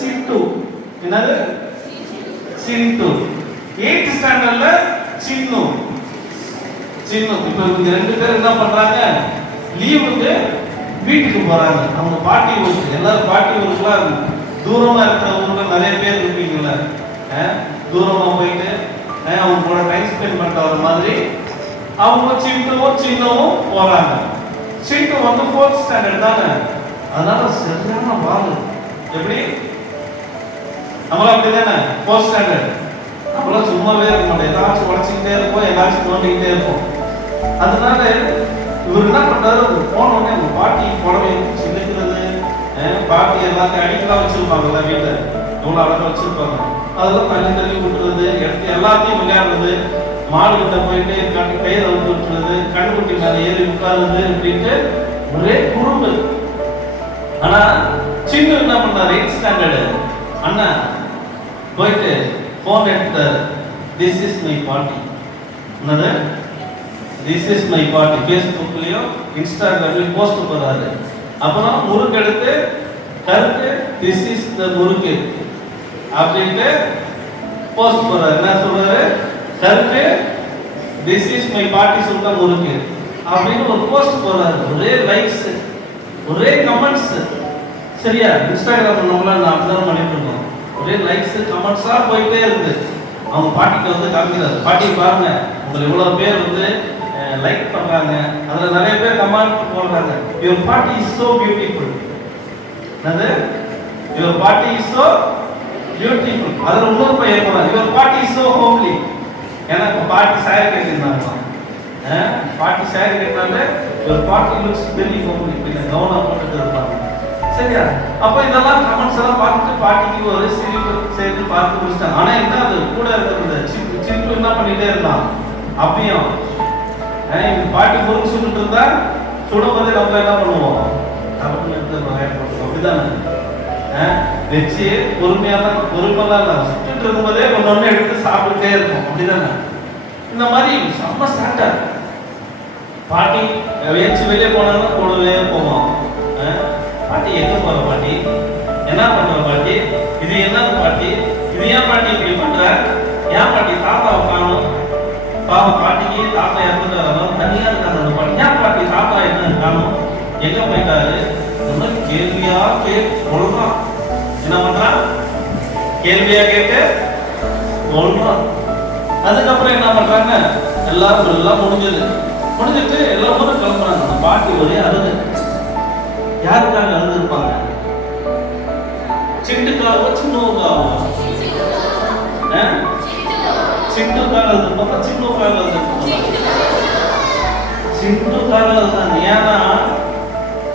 சிண்டு. என்னது? சிண்டு. 8th ஸ்டாண்டர்ட்ல சின்னு. சின்னு. இப்போ இவங்க ரெண்டு பேரும் என்ன பண்றாங்க? லீவுக்கு வீட்டுக்கு போறாங்க. அவங்க பாட்டி ஊருக்கு. எல்லாரும் பாட்டி ஊருக்குலாம் தூரமா இருக்கிற ஊர்ல நிறைய பேர் இருப்பீங்கல்ல, தூரமா போயிட்டு அவங்க கூட டைம் ஸ்பெண்ட் பண்ணிட்டு வர மாதிரி அவங்க சின்னவும் போறாங்க. சிண்டு வந்து 4th ஸ்டாண்டர்ட் தானே, அதனால சரியான வாழு. எப்படி? நம்மளாம் அப்படிதானே 4th ஸ்டாண்டர்ட். நம்மளாம் சும்மாவே இருக்க மாட்டோம், ஏதாச்சும் உடச்சிக்கிட்டே இருப்போம், ஏதாச்சும் நோண்டிக்கிட்டே இருப்போம். அதனால இவர் என்ன பண்றாரு, போனோடனே அவங்க பாட்டி புடவை சின்னுக்கிறது, பாட்டி எல்லாத்தையும் அடிக்கலாம் வச்சிருப்பாங்கல்ல, வீட்டில் எவ்வளோ அழகாக வச்சிருப்பாங்க, அதெல்லாம் தள்ளி தள்ளி விட்டுறது, எடுத்து எல்லாத்தையும் விளையாடுறது, மாடு கிட்ட போயிட்டு கையில் வந்து விட்டுறது, கண்ணுக்குட்டி மேலே ஏறி உட்காருது அப்படின்ட்டு ஒரே குறும்பு. ஆனா சின்ன என்ன பண்ணாரு, 8th ஸ்டாண்டர்டு அண்ணா போயிட்டு போன் எடுத்தாரு. This is my party. என்னது? This is my party. ஃபேஸ்புக்லயும் இன்ஸ்டாகிராம்லயும் போஸ்ட் போடுறாரு. அப்புறம் முறுக்கு எடுத்து கருத்து திஸ் இஸ் த முறுக்கு அப்படின்ட்டு போஸ்ட் போடுறாரு. என்ன சொல்றாரு? கருத்து திஸ் இஸ் மை பார்ட்டி சொல்ற முறுக்கு அப்படின்னு ஒரு போஸ்ட் போடுறாரு. ஒரே லைக்ஸ், ஒரே கமெண்ட்ஸ். சரியா? இன்ஸ்டாகிராம் நம்மளாம் அப்சர்வ் பண்ணிட்டு இருக்கோம். ஒரே லைக்ஸ் கமெண்ட்ஸா போயிட்டே இருந்து அவங்க பாட்டிக்கு வந்து காமிக்கிறாரு. பாட்டி பாருங்க, உங்களை இவ்வளவு பேர் வந்து லைக் பண்றாங்க, அதுல நிறைய பேர் கமெண்ட் போடுறாங்க. Your party is so beautiful. என்னது? Your party is so beautiful. அதுல இன்னொரு பையன் போறான், your party is so homely. ஏன்னா இப்போ பாட்டி சாரி கட்டிருந்தாங்க, பாட்டி சாரி கட்டினால your party looks very homely. கொஞ்சம் கவனம் போட்டுட்டு இருப்பாங்க. சரியா? அப்ப இதெல்லாம் கமெண்ட்ஸ் எல்லாம் பார்த்துட்டு பாட்டிக்கு ஒரு சிரிப்பு சேர்த்து பார்த்து முடிச்சிட்டாங்க. ஆனா என்ன, அது கூட இருக்கிறது சிரிப்பு என்ன பண்ணிட்டே இருந்தான் அப்பயும். பாட்டி முறுக்கு சுட்டு இருந்தா சுடும்போது நம்ம என்ன பண்ணுவோம், அப்படின்னு எடுத்து அப்படிதானே வச்சு பொறுமையெல்லாம் இல்லை, சுட்டுட்டு இருக்கும்போதே ஒன்று எடுத்து சாப்பிட்டுட்டே இருக்கும். அப்படிதானே? இந்த மாதிரி செம்ம சாட்டை. பாட்டி வச்சு வெளியே போனாங்கன்னா கூடவே போவோம். பாட்டி எங்க போற பாட்டி, என்ன பண்ற பாட்டி, இது என்ன பாட்டி, இது ஏன் பாட்டி இப்படி பண்ற, ஏன் பாட்டி தாத்தாவை காணும், பாவம் பாட்டிக்கு தாத்தா இறந்துட்டாரோ தனியா இருக்காங்க அந்த பாட்டி, ஏன் பாட்டி தாத்தா என்ன காணும், எங்க போயிட்டாரு, கேள்வியா கொள்றான். என்ன பண்றான்? கேள்வியா கேட்டு கொள்றான். அதுக்கப்புறம் என்ன பண்றாங்க, எல்லாரும் எல்லாம் முடிஞ்சிட்டு எல்லாரும் கிளம்புறாங்க. அந்த பாட்டி ஒரே அழுது. யாருக்காக அழுதுருப்பாங்க? சிண்டுக்காக சின்னவுக்காக? சிண்டுக்காக அழுதுருப்பாங்க, சின்னவுக்காக அழுதுருப்பாங்க. சிண்டுக்காக அழுதாங்க. ஏன்னா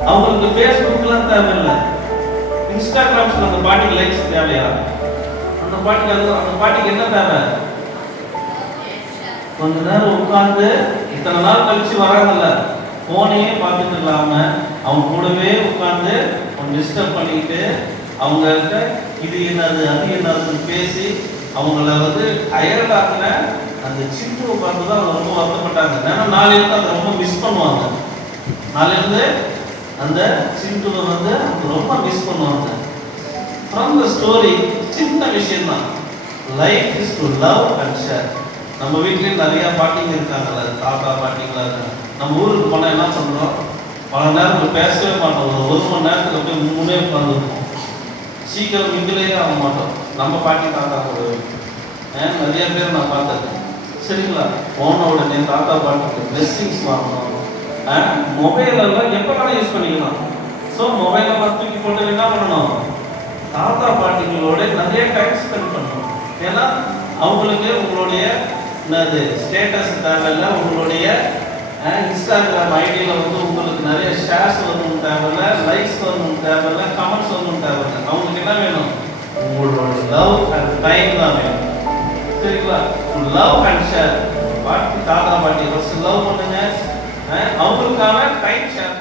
அவங்களுக்கு ஃபேஸ்புக்லாம் தேவையில்லை, இன்ஸ்டாகிராம்ஸ்ல அந்த பாட்டிக்கு லைக்ஸ் தேவையா? அந்த பாட்டிக்கு என்ன தேவை? கொஞ்ச நேரம் உட்கார்ந்து இத்தனை நாள் கழிச்சு வராங்கல்ல, போனையே பார்த்துட்டு இல்லாம அவங்க கூடவே உட்கார்ந்து அவங்க டிஸ்டர்ப் பண்ணிக்கிட்டு அவங்கள்ட்ட இது என்னது அது என்னதுன்னு பேசி அவங்கள வந்து டயர்டாக்குன அந்த சிண்டுவை பார்த்து தான் அவங்க ரொம்ப வருத்தப்பட்டாங்க. ஏன்னா நாளையிலிருந்து அதை ரொம்ப மிஸ் பண்ணுவாங்க. நாளையிலிருந்து அந்த சிண்டுவை வந்து அவங்க ரொம்ப மிஸ் பண்ணுவாங்க. ஃப்ரம் த ஸ்டோரி சின்ன விஷயம் தான். Life is to love and share. நம்ம வீட்லேயும் நிறைய பாட்டிங்க இருக்காங்கல்ல, தாத்தா பாட்டிங்களா இருக்காங்க. நம்ம ஊருக்கு போனால் என்ன பண்ணுறோம், பல நேரத்தில் பேசவே மாட்டோம். ஒரு மணி நேரத்துக்கு அப்படியே முன்னே உட்காந்துருப்போம். சீக்கிரம் மிங்கிலேயே ஆக மாட்டோம் நம்ம பாட்டி தாத்தா கூட. நிறைய பேர் நான் பார்த்துருக்கேன். சரிங்களா? போன உடனே தாத்தா பாட்டிக்கு பிளெஸ்ஸிங்ஸ் வாங்கணும். மொபைலெல்லாம் எப்போ வேணால் யூஸ் பண்ணிக்கலாம். ஸோ மொபைலெல்லாம் தூக்கி போட்டு என்ன பண்ணணும், தாத்தா பாட்டிங்களோட நிறைய டைம் ஸ்பெண்ட் பண்ணணும். ஏன்னா அவங்களுக்கு உங்களுடைய என்னது ஸ்டேட்டஸ் தேவையில்லை, உங்களுடைய இன்ஸ்டாகிராம் ஐடியில் வந்து உங்களுக்கு நிறைய ஷேர்ஸ் வரணும் தேவையில்லை, லைக்ஸ் வரணும் தேவையில்லை, கமெண்ட்ஸ் வரணும் தேவையில்லை. அவங்களுக்கு என்ன வேணும்? உங்களோட லவ் அண்ட் டைம் தான் வேணும். சரிங்களா? Love and share. பாட்டி தாத்தா பாட்டி ஃபர்ஸ்ட் லவ் பண்ணுங்க, அவங்களுக்கான டைம் ஷேர்